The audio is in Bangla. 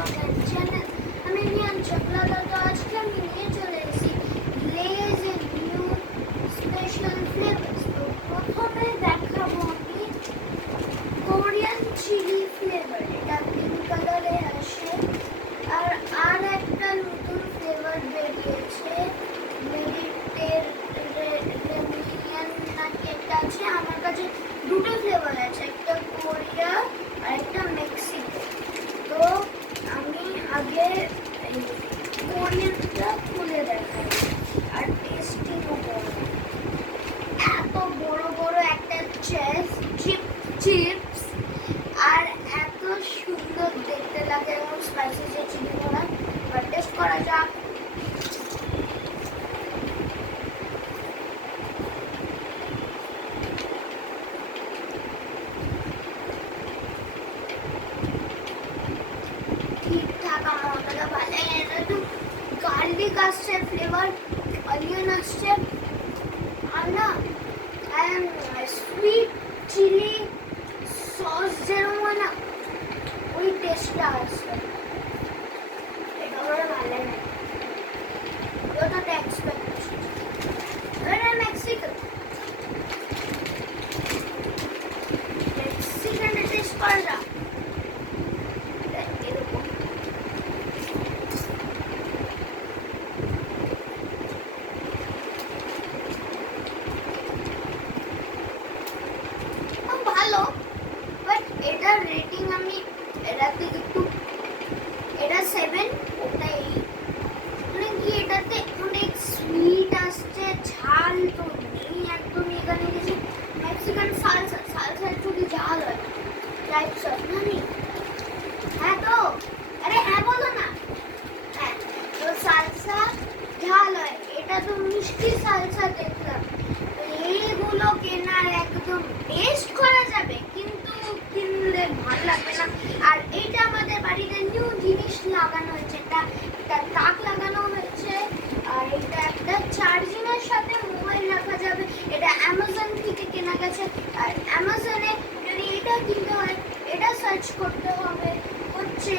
Blog and channel. আমি নিয়ান চকলাদা। তো আজকে আমি নিয়ে চলে এসেছি লেজ এর নিউ স্পেশাল ফ্লেভারস। তো প্রথমে দেখাবো আমি কোরিয়ান চিলি ফ্লেভার। এটা পিঙ্ক কালারে আসে। আর একটা নতুন ফ্লেভার বেরিয়েছে মেডিটেরিয়ান না একটা আছে। আমার কাছে দুটো ফ্লেভার আছে, একটা কোরিয়া আর একটা মেক্সিকো। তো আমি আগে কোরিয়ানটা খুলে দেখাই আর টেস্টিংও করব। এত বড় বড় একটা চিপস আর এত সুন্দর দেখতে লাগে এবং স্পাইসি যে চিলি করা। এবার টেস্ট করা যাক। ঠিকঠাক আমার অতটা ভালো লাগে। এটা একটু গার্লিক আসছে, ফ্লেভার অনিয়ন আসছে, আর না সুইট চিলি সস যেরকম হয় না ওই টেস্টটা আসছে। এটা আমার ভালো লাগে। ওটা এক্সপেক্ট করছি। এটা মেক্সিকান টেস্ট করা যাক। এরকম ভালো, বাট এটার রেটিং আমি এটাতে একটু, এটা 7, ওটা 8। মানে কি এটাতে অনেক সুইট আসছে, ঝাল তো নেই একদমই। এখানে কিছু মেক্সিকান সালসা যদি ঝাল হয় লাইক সস না নেই। হ্যাঁ তো আরে হ্যাঁ বলো না। হ্যাঁ তো সালসা ঝাল হয়, এটা তো মিষ্টি সালসা দেখলাম। এইগুলো কেনার একদম টেস্ট করা যাবে, কিন্তু কিনলে ভালো লাগবে না। আর এইটা আমাদের বাড়িতে নিউ জিনিস লাগানো হয়েছে, এটা তাক লাগানো হয়েছে। আর এটা একটা চার্জিংয়ের সাথে মোবাইল রাখা যাবে। এটা অ্যামাজন থেকে কেনা গেছে। আর অ্যামাজনে যদি এটা কিনতে হয় এটা সার্চ করতে হবে হচ্ছে